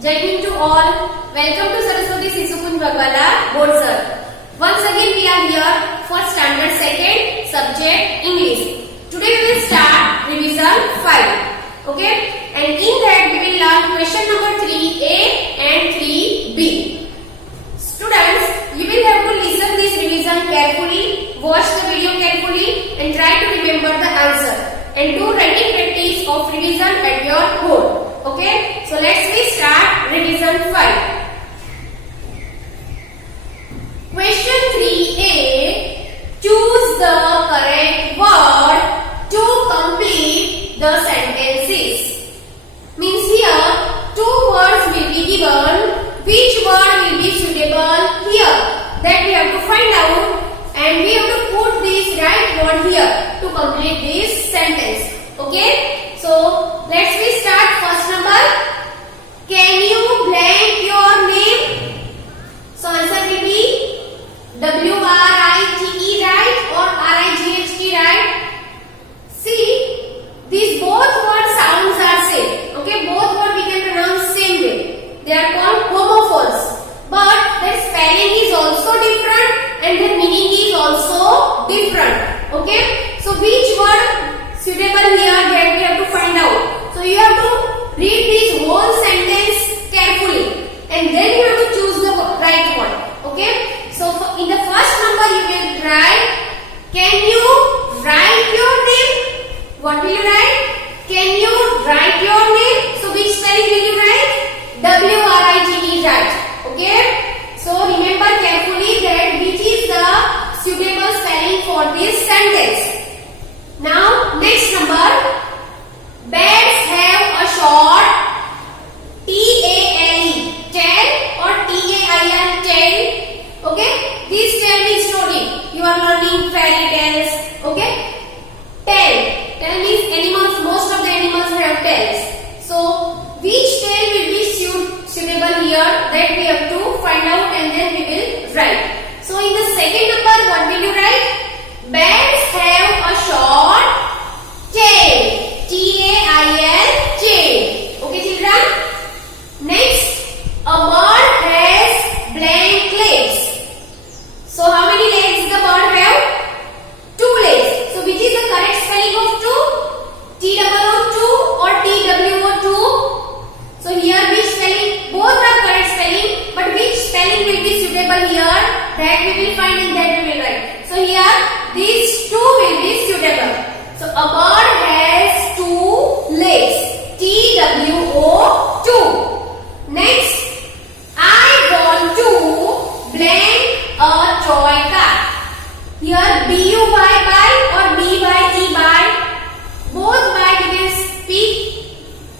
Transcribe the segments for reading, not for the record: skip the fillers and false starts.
Jai Hind to all. Welcome to Saraswati Sisukun Bagwala Board Sir. Once again we are here for standard second subject English. Today we will start revision 5. Okay? And in that we will learn question number 3A and 3B. Students, you will have to listen this revision carefully, watch the video carefully and try to remember the answer. And do writing practice of revision at your home. Okay, so let's start revision 5. Question 3A. Choose the correct word to complete the sentences. Means here two words will be given. Which word will be suitable here? That we have to find out, and we have to put this right word here to complete this sentence. Okay, so let's start. First number, can you blank your name? So answer will be WRITE, right, or RIGHT, right? See, these both word sounds are same. Okay, both word we can pronounce same way. They are called homophones, but their spelling is also different and their meaning is also different. Okay, so which word suitable here, that we have to find out. So you have to read this whole sentence carefully and then you have to choose the right one. Okay, so in the first number you will write, can you write your name? What will you write? Can you write your name? So which spelling will you write? WRITE, right? Okay, so remember carefully that which is the suitable spelling for this sentence. Now next number, bats have a short TALE, tail, or TAIL, tail. Okay, this tail means story. You are learning fairy tales. Okay, tail means animals. Most of the animals have tails. So which tail will be suitable here? That we have to find out and then we will write. So in the second number, what will you write? Bats have a short tail. TAIL, tail. Okay, children. Next, a bird has blank legs. So how many legs the bird have? 2 legs. So which is the correct spelling of 2? TOO2 or TWO2? So here which spelling? Both are correct spelling, but which spelling will be suitable here? That we will find and that we will write. So here these two will be suitable. So a bird has 2 legs. TWO2. Next, I want to blank a toy car. Here BUY by or BYE by. Both by we can speak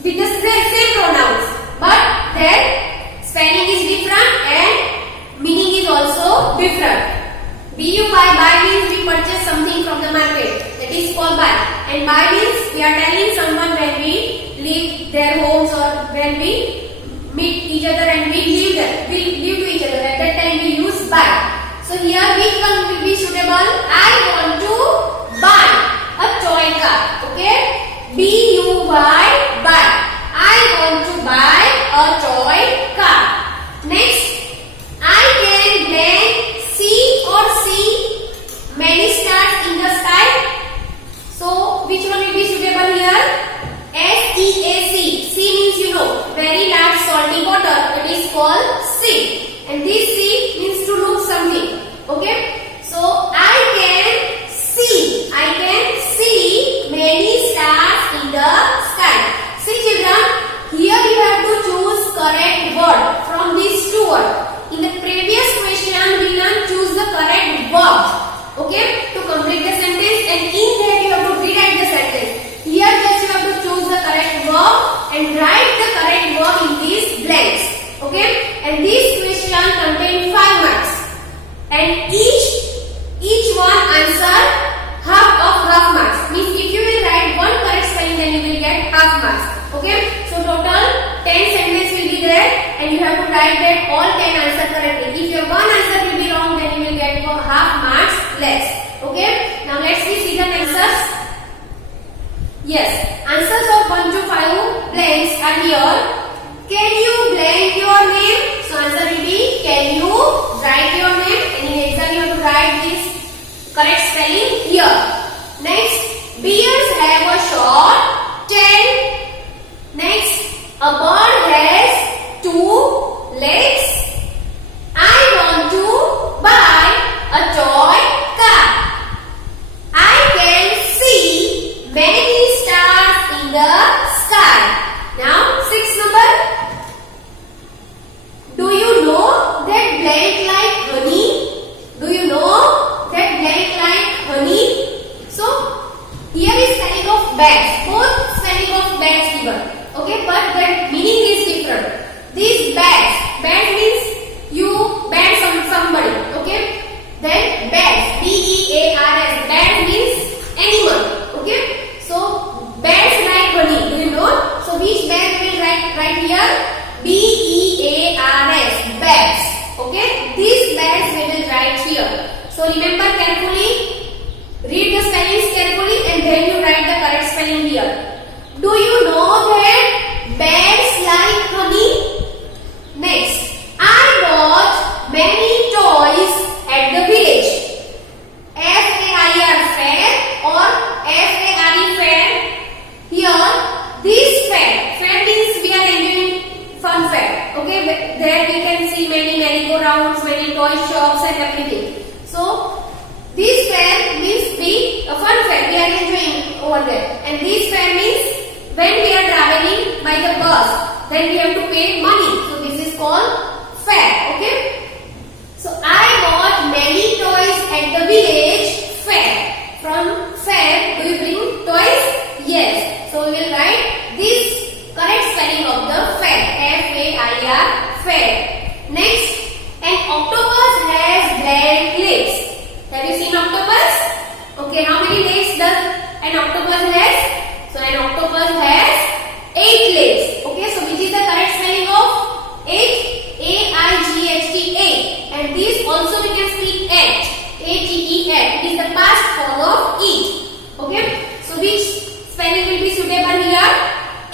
with the same pronouns, but their spelling is different and meaning is also different. BUY, buy means we purchase something from the market, that is called buy, and buy means we are telling someone when we leave their homes or when we meet each other and we live to each other. At that time we use buy. So here which one will be suitable? I want to buy a toy car. Okay, BUY, buy. I want to buy a toy car. Next, I can blank see or see many stars in the sky. So which one will be suitable here? SEAC. Sea means you know very large salty water. It is called sea. And this sea means to look something. Okay. So I can see many stars in the sky. See children, here you have to choose correct word from these two words. In the previous question we learned choose the correct verb. Okay, to complete the sentence, and in there you have to rewrite the sentence. Here just you have to choose the correct verb and write the correct verb in these blanks. Okay, and this question contains 5 marks, and each one answer half of half marks. Means if you will write one correct spelling, then you will get half marks. Okay, so total 10 sentences will be there, and you have to write that all 10 answer correctly. If your one answer will be wrong, then you will get for half marks less. Okay, now let's see the answers. Yes, answers of 1 to 5 blanks are here. Can you blank B-E-A-R-S, bats. Okay, these bats we will write here. So remember carefully, read the spellings carefully and then you write the correct spelling here. Do you know that bats like honey? Next, I bought many toys at the village. F-A-I-R, fair or F-A-R-E, fair. Here, this fair means we are enjoying fun fair. Okay, there we can see many merry-go-rounds, many toy shops and everything. So, this fair means a fun fair we are enjoying over there. And this fair means when we are traveling by the bus, then we have to pay money. So, this is called fair. Okay. So, I bought many toys at the village fair. From fair, do you bring toys? Yes. So, we will write this correct spelling of the fair. F-A-I-R, fair. Next, an octopus has blank legs. Have you seen octopus? Okay, how many legs does an octopus has? So, an octopus has 8 legs. Okay, so which is the correct spelling of 8? A-I-G-H-T, 8. And this also we can speak act. A-T-E-T. It is the past form of eat. Okay, so which spelling will be suitable here?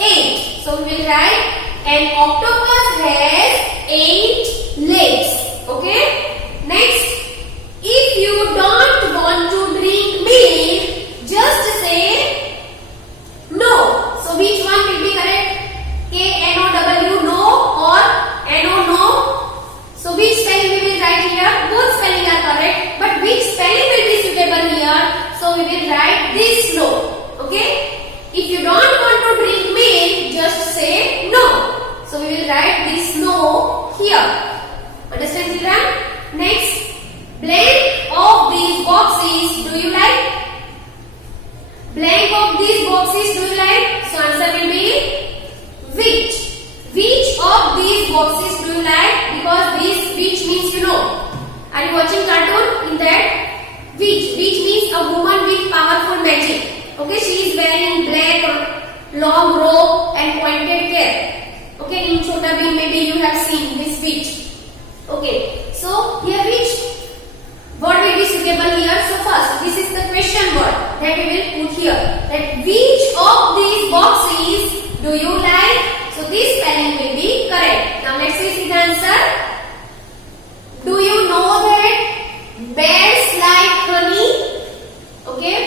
8. So, we will write an octopus has 8 legs. Okay, next, if you don't want to drink milk, just say no. So, which one will be correct? K-N-O-W, no, or N-O, no. So, which spelling we will write here? Both spelling are correct, but which spelling will be suitable here? So, we will write this no. Okay, if you don't want to drink milk, just say no. So, we will write this no here. Understand, children? Next, blank of these boxes do you like? Blank of these boxes do you like? So, answer will be which. Which of these boxes do you like? Because this which means you know. Are you watching cartoon? In that, which means a woman with powerful magic. Okay, she is wearing black long robe and pointed cap. Okay, in Chota Bheem maybe you have seen this witch. Okay, so here which word will be suitable here? So first, this is the question word that we will put here. That which of these boxes do you like? So this spelling will be correct. Now let's see the answer. Do you know that bears like honey? Okay,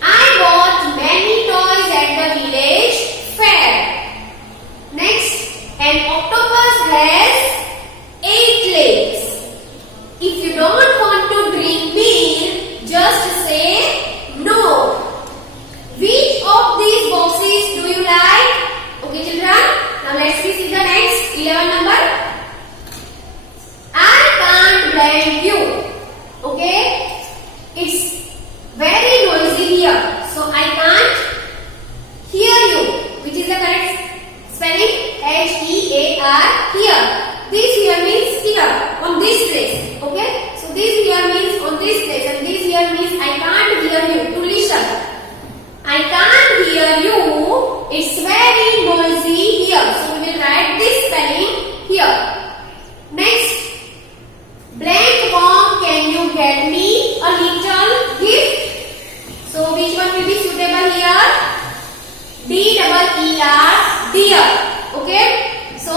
I bought many toys at the village fair. Next, an octopus has 8 legs. If you don't want to drink milk, just say no. Which of these boxes do you like? Okay, children. Now let's see the next 11 number. I can't blame you. Okay, it's very noisy here, so I can't hear you. Which is the correct spelling? H-E-A-R, here. This here means here, on this place. Okay, so this here means on this place, and this here means I can't hear you. To listen, I can't hear you. It's very noisy here. So we will write this spelling here. Next, blank mom, can you get me a little gift? So which one will be suitable here? D-E-E-R, deer. Okay, so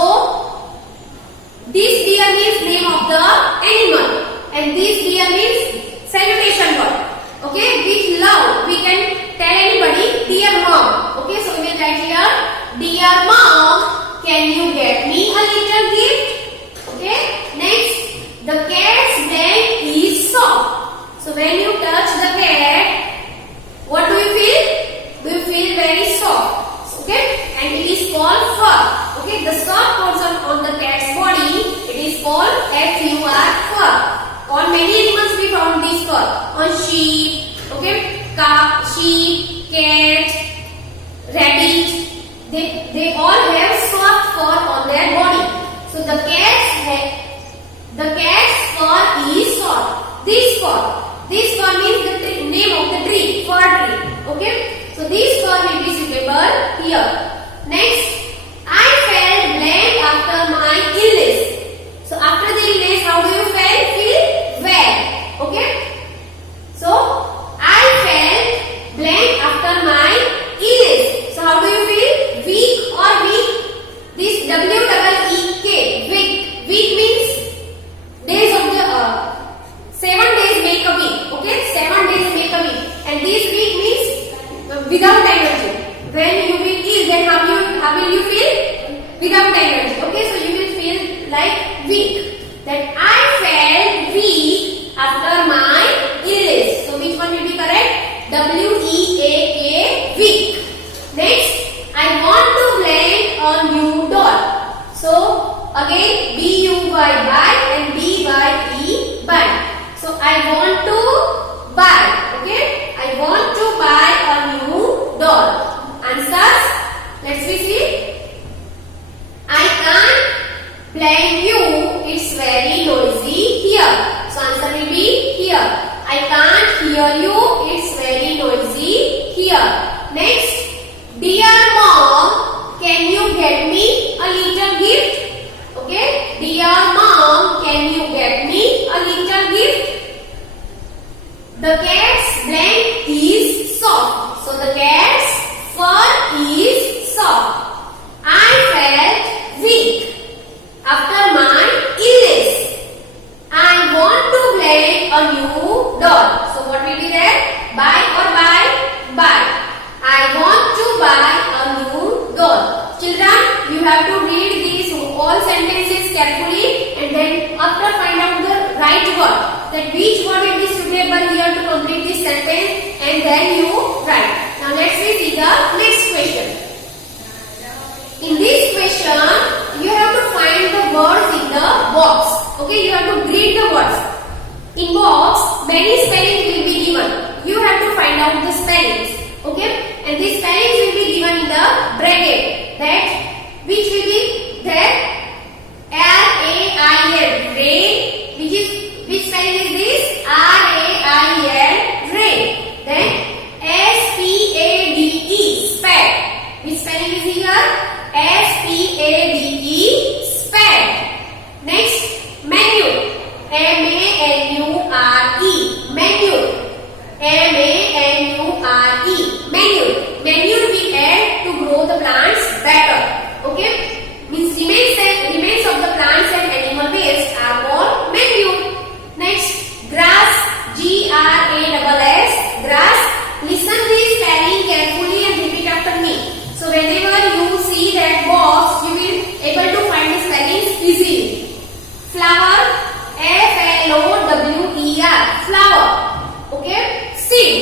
this deer means name of the animal, and this deer means salutation word. Okay, with love we can tell anybody dear mom. Okay, so we will write here, dear mom, can you get me a little gift? Okay, next, the cat's neck is soft. So when you touch the cat, what do you feel? Do you feel very soft? Okay, and it is called fur. Okay, the soft portion on the cat's body, it is called F-U-R, fur. On many animals we found this fur. On sheep, okay, sheep, cat, rabbit, they all have soft fur on their body. So the cat's fur is soft. This fur means the name of the tree, fir tree. Okay, so this fur will be suitable here. Next, I felt blank after like weak. That I felt weak after my illness. So which one will be correct? W-E-A-K, weak. Next, I want to blank a new doll. So again, B-U-Y, buy, and B-Y-E, buy. So I want to buy. Okay, I want to buy a new doll. Answers, let's see. I can't blank you, it's very noisy here. So answer will be here. I can't hear you, it's very noisy here. Next, dear mom, can you get me a little gift? Okay, dear mom, can you get me a little gift? The cat's blank is soft. So the cat's fur is soft. I felt weak after my illness. I want to blank a new doll. So what will be there? Buy or buy? Buy. I want to buy a new doll. Children, you have to read these all sentences carefully and then after find out the right word. That which word will be suitable here to complete this sentence and then you write. Now let's see the next question. In this question, you have to find the words in the box. Okay, you have to read the words. In box, many spellings will be given. You have to find out the spellings. Okay, and these spellings will be given in the bracket. That which will be there? R-A-I-N, rain. Which spelling is this? R-A-I-N, rain. Then S-P-A-D-E, spade. Which spelling is here? S-P-A-D-E, spade. Next, menu. M-A-N-U-R-E, menu. M-A-N-U-R-E, menu. Menu we add to grow the plants better. Okay? Means remains of the plants and animal waste are called manure. Next, grass. G-R-A-S-S, grass. Listen this spelling carefully and repeat after me. So whenever you see that box, you will able to find the spellings easily. Flower. F-L-O-W-E-R, flower. Okay. Seed.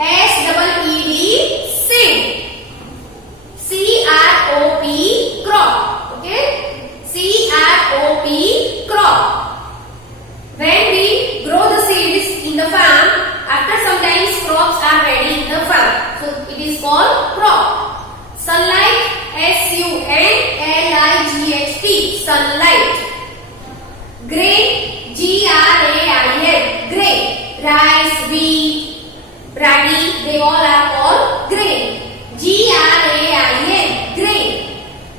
S-E-E-D, seed. C-R-O-P, crop. Okay. C-R-O-P, crop. When we grow the seeds in the farm, after some time crops are ready in the farm. So it is called crop. Sunlight. S-U-N-L-I-G-H-T, sunlight. Grain. G-R-A-I-N, grain. Rice, wheat, barley, they all are called grain. G-R-A-I-N, grain.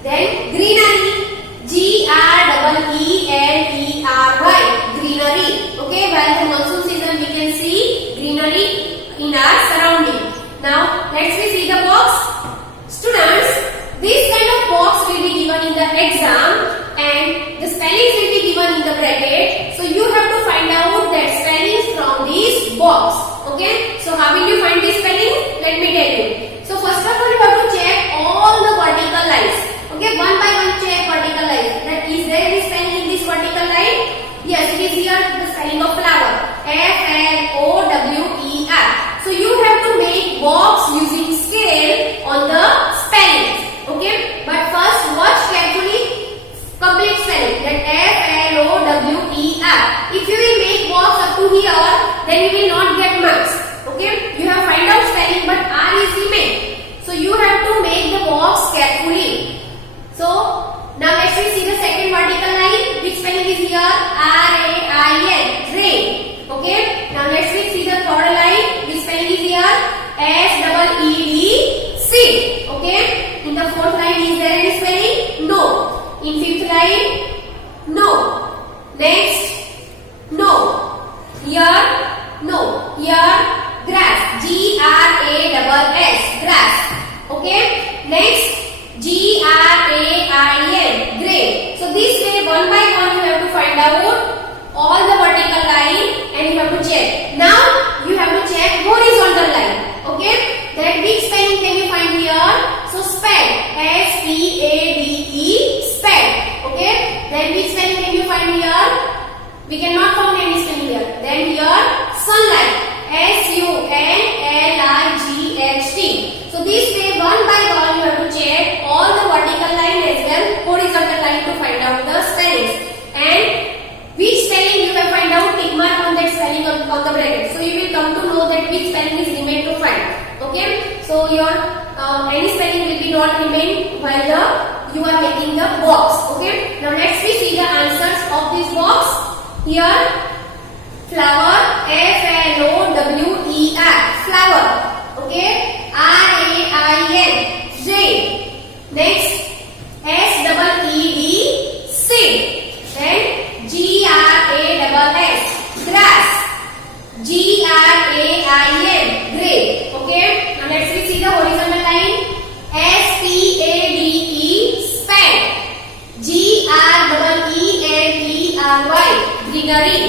Then greenery. G-R-E-E-N-E-R-Y, greenery. Okay, while the monsoon season we can see greenery in our surrounding. Now let's see the box. Students, this kind of box will be given in the exam and the spellings will be given in the bracket. So you have to find out that spellings from this box. Okay, so how will you find this spelling? Let me tell you. So first of all, you have to check all the vertical lines. Okay, one by one check vertical lines. That is there any spelling in this vertical line? Yes, it is here the spelling of flower. F-L-O-W-E-R. So you have to make box using scale on the spellings. Okay, but first watch carefully complete spelling. That F-L-O-W-E-R. If you will make box up to here, then you will not get marks. Okay, you have find out spelling but R is remain. So you have to make the box carefully. So now let's see the second vertical line. Which spelling is here? R-A-I-N, rain. Okay. Now let's see the third line. Which spelling is here? S-E-E-D, seed. Okay. In the fourth line, is there any spelling? No. In fifth line, no. Next, no. Here, no. Here, grass. G-R-A-S-S, grass. Okay. Next, G-R-A-I-N, grain. So this way one by one you have to find out all the vertical line and you have to check. Now you have to check horizontal line. Okay. That which spelling can you find here? So spade. S-P-A-D-E, spade. Okay. Then which spelling find here? We cannot find any spelling here. Then here sunlight, SUNLIGHT. So this way one by one you have to check all the vertical line as well horizontal line to find out the spellings. And which spelling you will find out, tick mark on that spelling on the bracket. So you will come to know that which spelling is remain to find. Okay. So your any spelling will be not remain while you are making the box. Okay. Now next we see the answers of this box. Here flower, FLOWER, flower. Okay. RAIN, rain. Next SEED, seed. Then GRASS, grass. GRAIN, grape. Okay. Now let's see the horizontal line. SPADE, spade. GREENERY, greenery.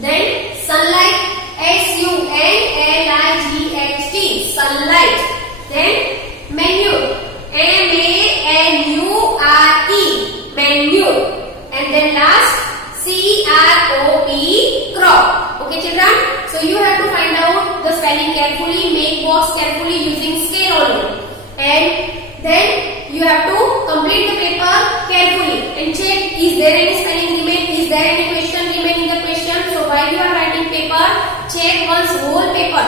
Then sunlight, SUNLIGHT, sunlight. Then manure, MANURE, manure. And then last CROP, crop. Okay children, so you have to find out the spelling carefully, make box carefully using scale only, and then you have to complete the paper carefully and check is there any spelling remain, is there any question remain in the question. So while you are writing paper, check once whole paper.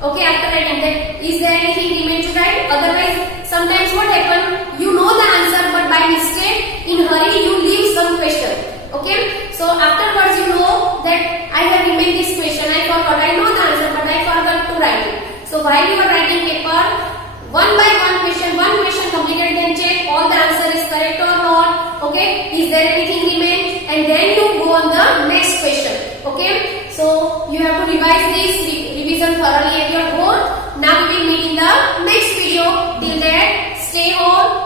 Okay, after writing that is there anything remain to write, otherwise sometimes what happen, you know the answer but by mistake in hurry you leave some question. Okay, so afterwards you know that I have remained this question, I forgot, I know the answer but I forgot to write it. So while you are writing paper, one by one question completed, then check all the answer is correct or not. Okay, is there anything remain, and then you go on the next question. Okay, so you have to revise this revision thoroughly at your home. Now we will meet in the next video. Till then, stay home.